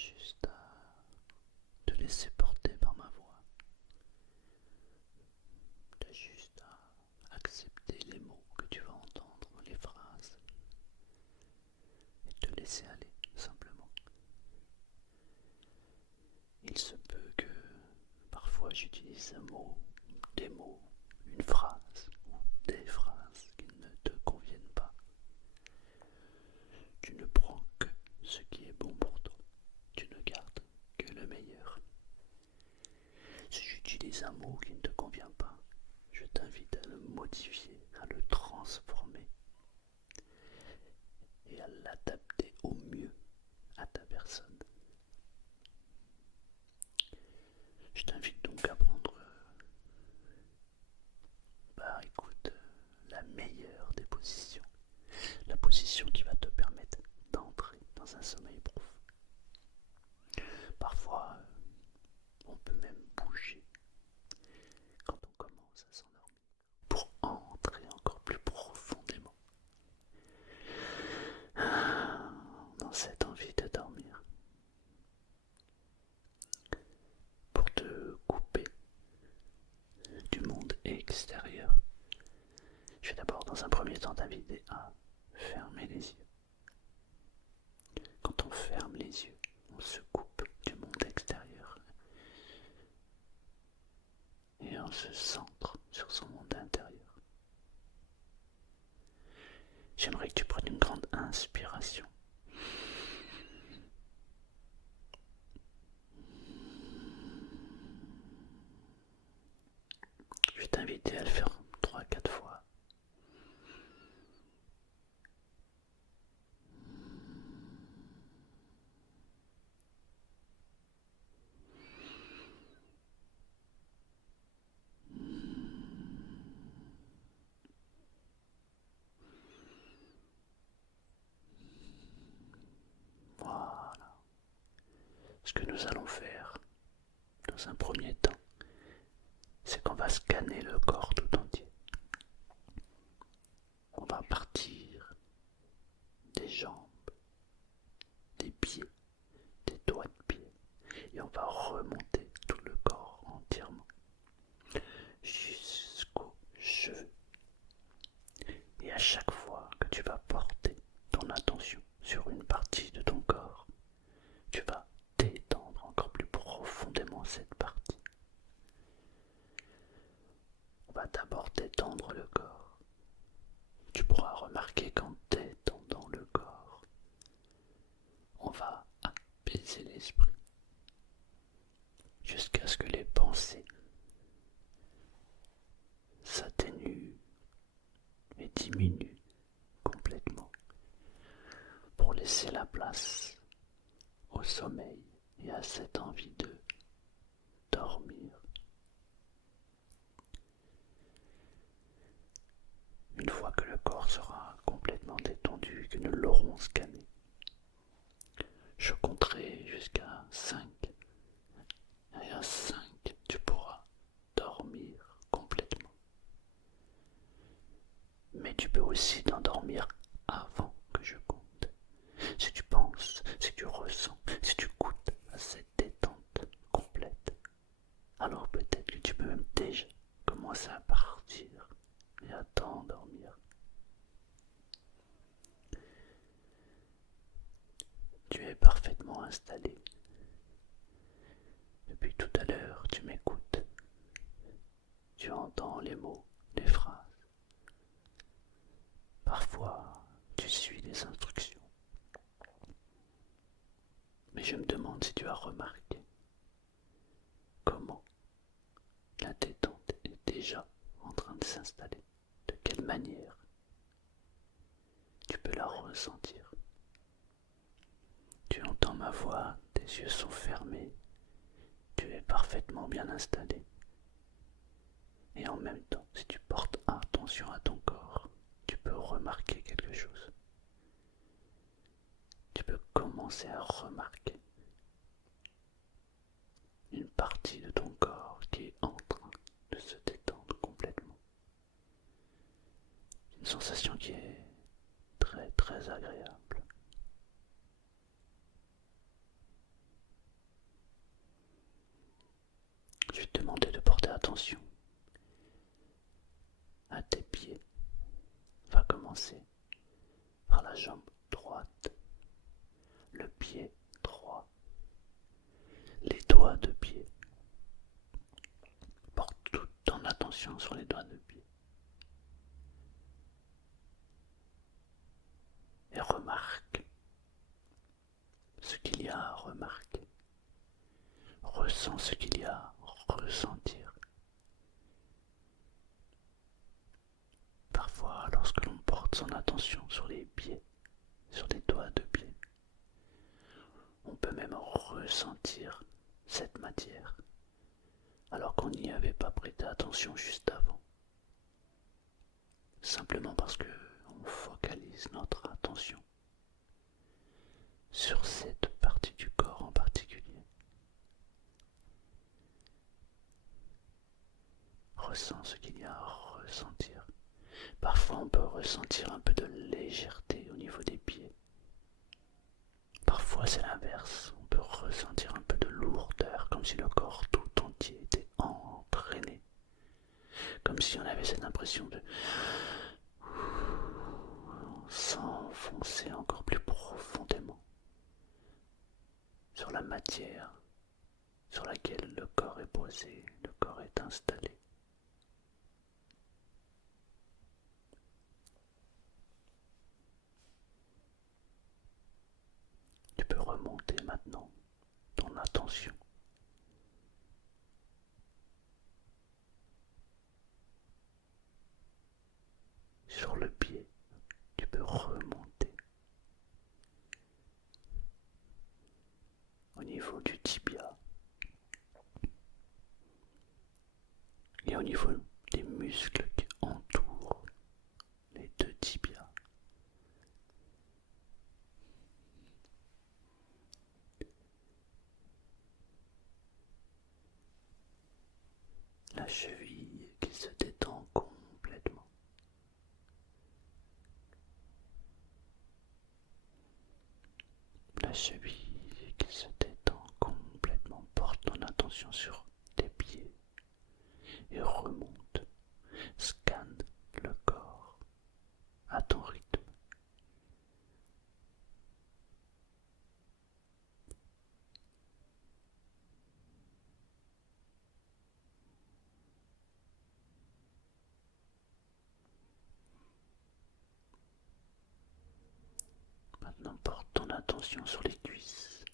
juste à te laisser porter par ma voix. T'as juste à accepter les mots que tu vas entendre, les phrases, et te laisser aller, simplement. Il se peut que parfois j'utilise un mot, des mots, une phrase ou des phrases qui ne te conviennent pas. Tu ne prends que ce qui est bon pour toi. Tu ne gardes que le meilleur. Si j'utilise un mot qui ne te convient pas, je t'invite à le modifier, à le transformer et à l'adapter au mieux à ta personne. Je t'invite donc à prendre, écoute, la meilleure des positions. La position qui va te permettre d'entrer dans un sommeil profond. Parfois, on peut même bouger quand on commence à s'endormir pour entrer encore plus profondément dans cette envie de dormir. Pour te couper du monde extérieur, je vais d'abord dans un premier temps t'inviter à fermer les yeux. Quand on ferme les yeux, on se coupe du monde extérieur et on se centre sur son monde intérieur. J'aimerais que tu prennes une grande inspiration. Je vais t'inviter à le faire 3-4 fois. Voilà. Ce que nous allons faire dans un premier temps, c'est qu'on va scanner le corps tout entier. On va partir des jambes, des pieds, des doigts de pied, et on va remonter tout le corps entièrement jusqu'aux cheveux. Et à chaque fois que tu vas porter ton attention sur une partie de ton corps, tu vas détendre encore plus profondément cette partie. On va d'abord détendre le corps. Tu pourras remarquer qu'en détendant le corps, on va apaiser l'esprit jusqu'à ce que les pensées s'atténuent et diminuent complètement pour laisser la place au sommeil et à cette envie de dormir. Une fois que le corps sera complètement détendu et que nous l'aurons scanné, je compterai jusqu'à 5. Et à 5, tu pourras dormir complètement. Mais tu peux aussi t'endormir avant que je compte. Si tu penses, si tu ressens, si tu goûtes à cette détente complète, alors peut-être que tu peux même déjà commencer à partir et à t'endormir. Tu es parfaitement installé. Depuis tout à l'heure, tu m'écoutes. Tu entends les mots, les phrases. Parfois, tu suis les instructions. Mais je me demande si tu as remarqué comment la détente est déjà en train de s'installer. De quelle manière tu peux la ressentir. Tu entends ma voix, tes yeux sont fermés, tu es parfaitement bien installé. Et en même temps, si tu portes attention à ton corps, tu peux remarquer quelque chose. Tu peux commencer à remarquer une partie de ton corps qui est en train de se détendre complètement. Une sensation qui est très très agréable. commencer par la jambe droite, le pied droit, les doigts de pied. Porte toute ton attention sur les doigts de pied. Et remarque ce qu'il y a à remarquer. Ressens ce qu'il y a à ressentir. Parfois, lorsque l'on porte son attention sur les pieds, sur les doigts de pied, on peut même ressentir cette matière, alors qu'on n'y avait pas prêté attention juste avant. Simplement parce que on focalise notre attention sur cette partie du corps en particulier. Ressens ce qu'il y a à ressentir. Parfois on peut ressentir un peu de légèreté au niveau des pieds. Parfois c'est l'inverse, on peut ressentir un peu de lourdeur, comme si le corps tout entier était entraîné. Comme si on avait cette impression de s'enfoncer encore plus profondément sur la matière sur laquelle le corps est posé, le corps est installé. Tu peux remonter maintenant ton attention sur le pied. Tu peux remonter au niveau du tibia et au niveau des muscles qui entourent les deux tibias. La cheville qui se détend complètement. La cheville qui se détend complètement. Porte ton attention sur tes pieds et remonte. Scanne le corps à ton rythme. Maintenant, porte ton attention sur les cuisses.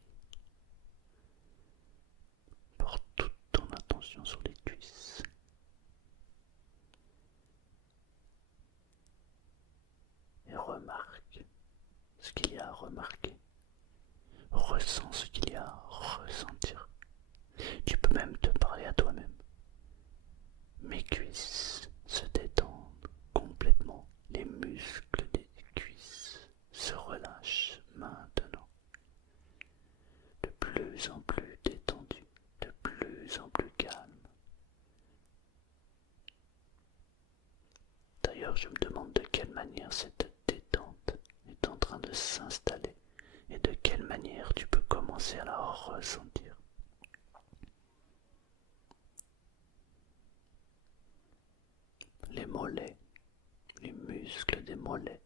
Porte toute ton attention sur les cuisses. Et remarque ce qu'il y a à remarquer. Ressens ce qu'il y a à ressentir. Tu peux même te parler à toi-même. Mes cuisses se détendent complètement. Les muscles des cuisses se relâchent maintenant. De plus en plus détendus, de plus en plus calme. D'ailleurs, je me demande de quelle manière cette détente est en train de s'installer et de quelle manière tu peux commencer à la ressentir. Les mollets, les muscles des mollets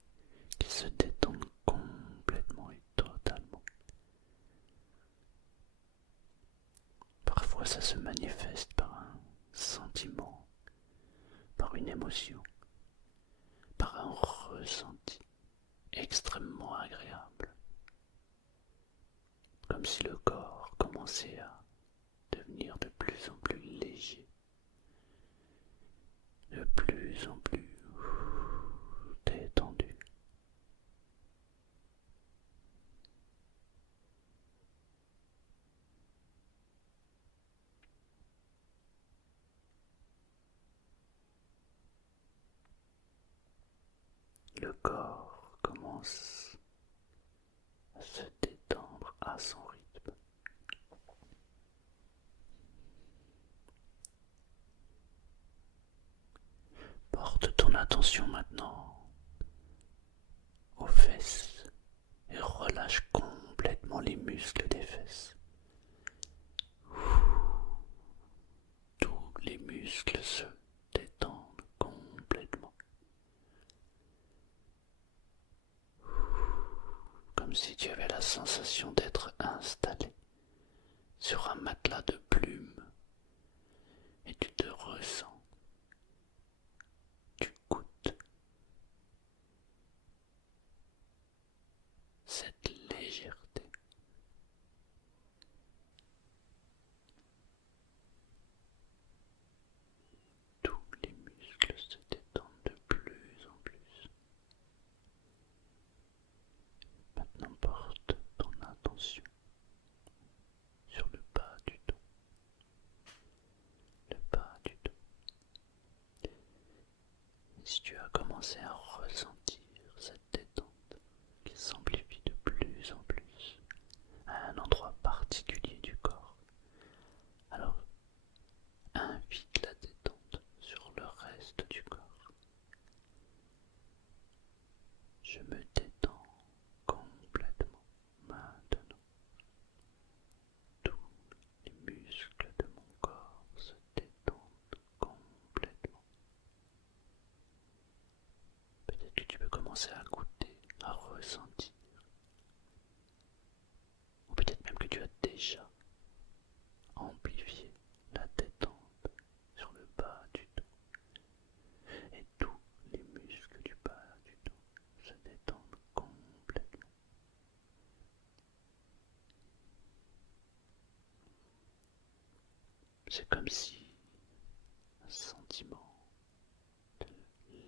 qui se détendent complètement et totalement. Parfois ça se manifeste par un sentiment, par une émotion, par un ressenti extrêmement agréable. Comme si le corps commençait à devenir de plus en plus léger, de plus en plus détendu. Le corps commence à se détendre à son rythme. Porte ton attention maintenant aux fesses et relâche complètement les muscles des fesses. Tous les muscles se détendent complètement. si tu avais la sensation d'être installé sur un matelas de plumes et tu te ressens, tu goûtes cette légèreté. Tous les muscles se détendent de plus en plus. Maintenant porte ton attention sur le bas du dos, le bas du dos. Et si tu as commencé à ressentir cette détente qui s'amplifie de plus en plus à un endroit particulier du corps, alors invite la détente sur le reste du corps. Je me détends complètement maintenant. Tous les muscles de mon corps se détendent complètement. Peut-être que tu peux commencer à goûter, à ressentir. Ou peut-être même que tu as déjà amplifié la détente sur le bas du dos. Et tous les muscles du bas du dos se détendent complètement. C'est comme si un sentiment de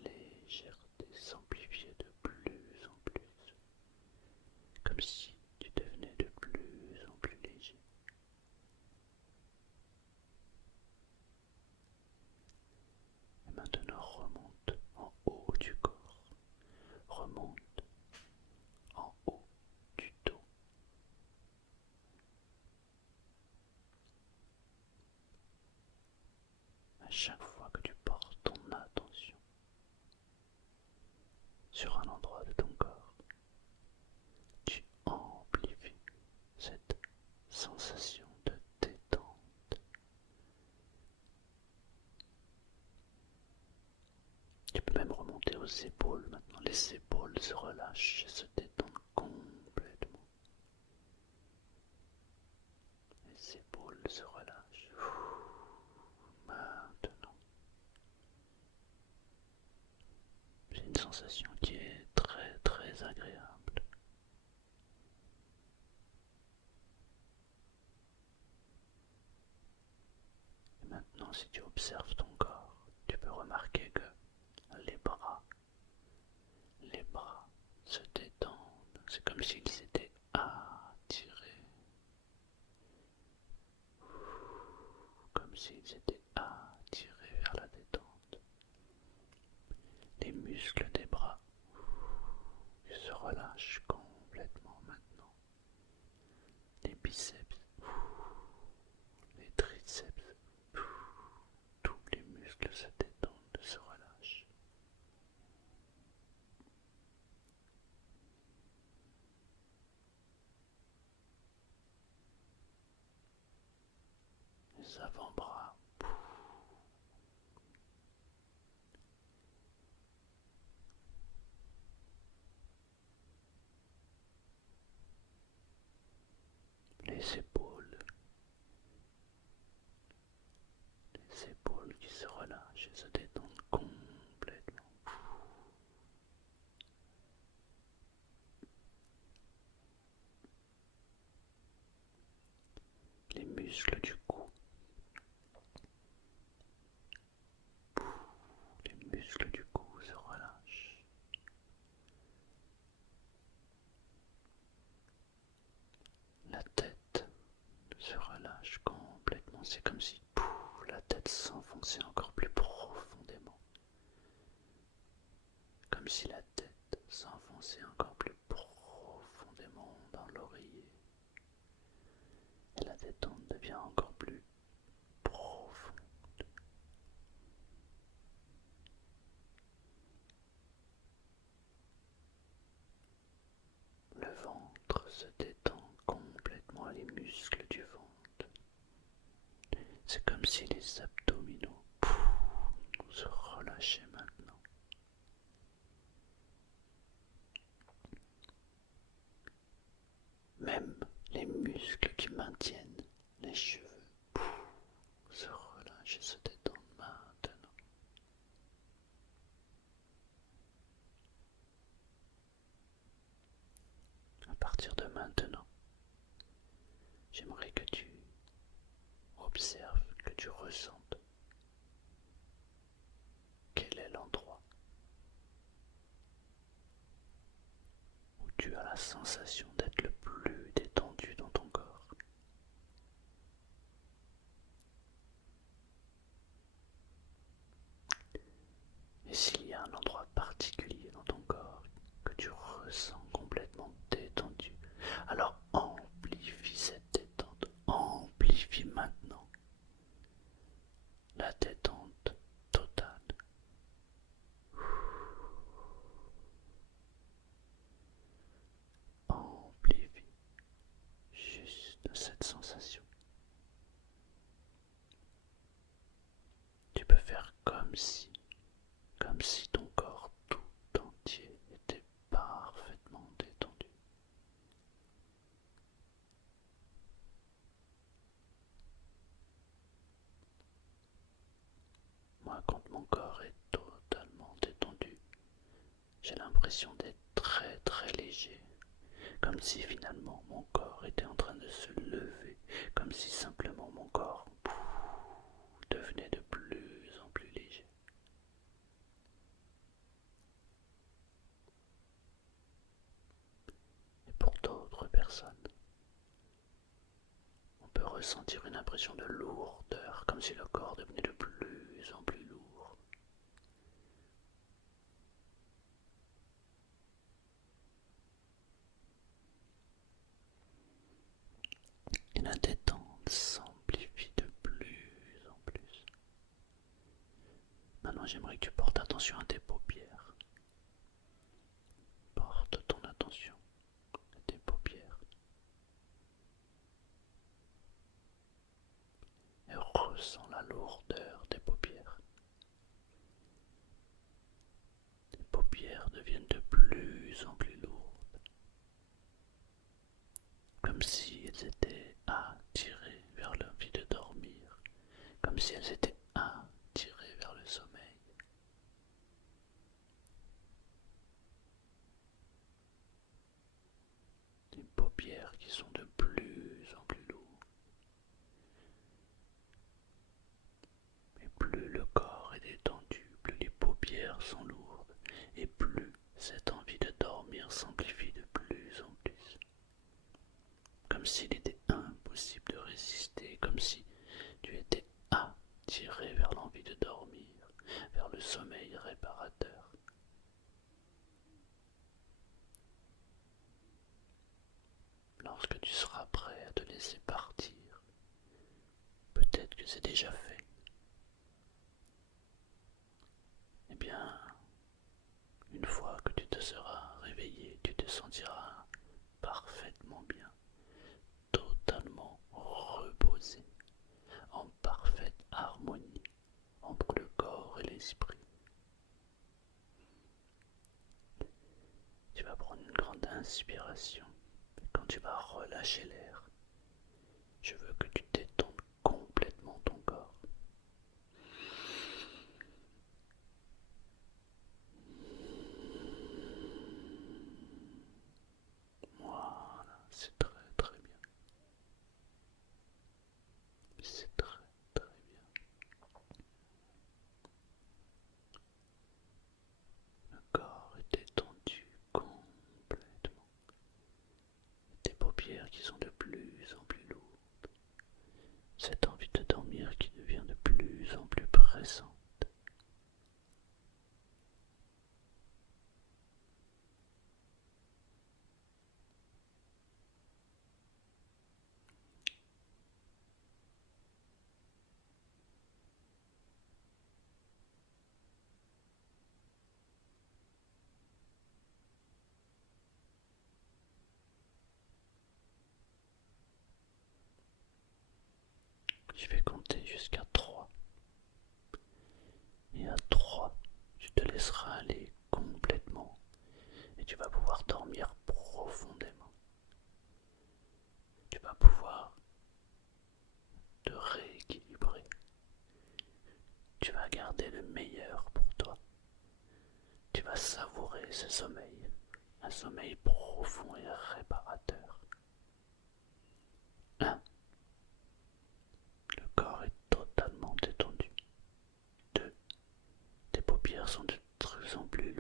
légèreté s'amplifiait de plus en plus, comme si tu devenais de plus en plus léger. Et maintenant remonte en haut du corps, remonte en haut du dos. À chaque fois que tu portes ton attention sur un endroit de ton corps, tu amplifies cette sensation de détente. Tu peux même remonter aux épaules maintenant. Les épaules se relâchent et se détendent complètement. Les épaules se relâchent. Maintenant, c'est une sensation qui est très très agréable. Et maintenant, si tu observes ton corps, tu peux remarquer que les bras se détendent. C'est comme s'ils étaient attirés. Comme s'ils étaient attirés vers la détente. Les muscles des bras se relâchent complètement maintenant. Les biceps, les triceps, tous les muscles se détendent, se relâchent. Les avant-bras, les épaules qui se relâchent et se détendent complètement. Les muscles du cou, les muscles du cou se relâchent. La tête se relâche complètement. C'est comme si la tête s'enfonçait encore plus profondément. Comme si la tête s'enfonçait encore plus profondément dans l'oreiller. Et la détente devient encore plus profonde. Le ventre se détend complètement, les muscles du ventre. C'est comme si les abdominaux se relâchaient maintenant. les cheveux se relâchent et se détendent maintenant. À partir de maintenant, j'aimerais que tu observes, que tu ressentes quel est l'endroit où tu as la sensation d'être le plus détendu dans ton corps. Et s'il y a un endroit particulier dans ton corps que tu ressens complètement détendu, alors amplifie cette détente, amplifie maintenant la détente totale. Amplifie juste cette sensation. Tu peux faire comme si ton corps tout entier était parfaitement détendu. Moi, quand mon corps est totalement détendu, j'ai l'impression d'être très très léger, comme si finalement mon corps était en train de se lever, comme si simplement mon corps devenait de plus en plus léger. Et pour d'autres personnes, on peut ressentir une impression de lourdeur, comme si le corps devenait de plus en plus lourd. Et la détente s'amplifie de plus en plus. Maintenant, j'aimerais que tu portes attention à tes paupières. Porte ton attention à tes paupières. Et ressens la lourdeur des paupières. Tes paupières deviennent de plus en plus lourdes. Comme si elles étaient attirées vers l'envie de dormir. Comme si elles étaient attirées vers le sommeil. Des paupières qui sont de plus en plus lourdes. Et plus le corps est détendu, plus les paupières sont lourdes, et plus cette envie de dormir s'amplifie de plus en plus. Comme s'il était impossible de résister, comme si tu étais attiré vers l'envie de dormir, vers le sommeil réparateur. Lorsque tu seras prêt à te laisser partir, peut-être que c'est déjà fait, eh bien, une fois que tu te seras réveillé, tu te sentiras parfaitement bien, totalement reposé, en parfaite harmonie entre le corps et l'esprit. Tu vas prendre une grande inspiration. Quand tu vas relâcher l'air, je veux que tu détendes complètement ton corps. Voilà, c'est très très bien. C'est très très bien. Le corps est détendu complètement. Tes paupières qui sont de plus en plus lourdes. Cette envie de dormir qui devient de plus en plus pressante. Je vais compter jusqu'à 3. Et à 3, tu te laisseras aller complètement et tu vas pouvoir dormir profondément. Tu vas pouvoir Tu vas savourer ce sommeil, un sommeil profond et réparateur. 1. Le corps est totalement détendu. 2. Tes paupières sont de plus en plus